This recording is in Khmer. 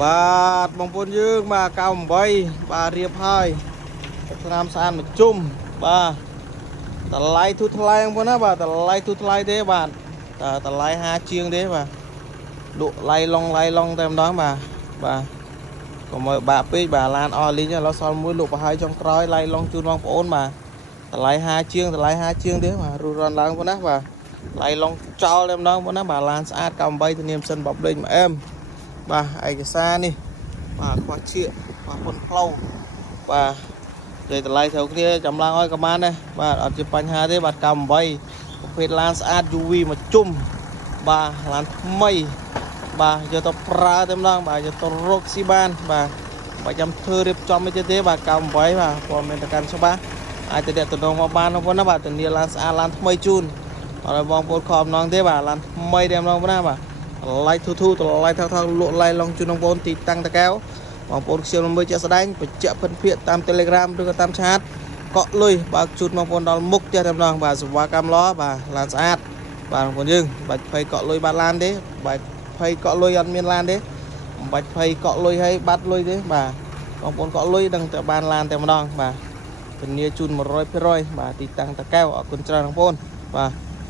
បាទបងប្អូនយើងបាទ98បាទរៀបហើយថ្នាំស្អាតមកជុំបាទតម្លៃទូថ្លៃបងប្អូនណាបាទតម្លៃទូថ្លៃទេបាទតម្លៃ50ជាងទេបាទលក់ឡៃឡុងតែម្ដងបាទកុំឲ្យបាក់ពេកបាទឡានអស់លីងឥឡូវសល់មួយលក់ប្រហើយចុងក្រោយឡៃឡុងជូនបងប្អូនបាទតម្លៃ50ជាងតម្លៃ50ជាងទេបាទរੂរនឡើងបងប្អូនណាបាទឡៃឡុងចោលតែម្ដងបងប្អូនណាបាទឡានស្អាត98ធានាម៉ាស៊ីនបបលេងមកអែមបាទឯកសារនេះបាទខ្វះឈៀកខ្វះពុនផ្លូវបាទនិយាយតម្លៃត្រូវគ្នាចំឡើងឲ្យក៏បានដែរបាទអត់ជាបញ្ហាទេបាទ98ប្រភេទឡានស្អាត UV មកជុំបាទឡានថ្មីបាទយកទៅប្រើតែម្ដងបាទយកទៅរកស៊ីបានបាទបើចាំធ្វើរៀបចំអីទៀតទេបាទ98បាទព័ត៌មានទៅកាន់ច្បាស់អាចទៅតំណងមកបានបងប្អូនណាបាទធានាឡានស្អាតឡានថ្មីជូនអត់ឲ្យបងប្អូនខំម្ដងទេបាទឡានថ្មីតែម្ដងណាបាទតម្លៃធូតម្លៃថោកលក់ឡៃឡុងជូនបងប្អូនទីតាំងតកែវបងប្អូនខ្ញុំមើលជាក់ស្ដែងបញ្ជាក់ពិនភាកតាម Telegram ឬក៏តាមឆាតកក់លុយបើជូនបងប្អូនដល់មុខផ្ទះតែម្ដងបាទសេវាកម្មល្អបាទឡានស្អាតបាទបងប្អូនយើងបាច់ភ័យកក់លុយបាត់ឡានទេបាច់ភ័យកក់លុយអត់មានឡានទេមិនបាច់ភ័យកក់លុយឲ្យបាត់លុយទេបាទបងប្អូនកក់លុយដឹងតែបានឡានតែម្ដងបាទធានាជូន100%បាទទីតាំងតកែវអរគុណច្រើនបងប្អូនបាទ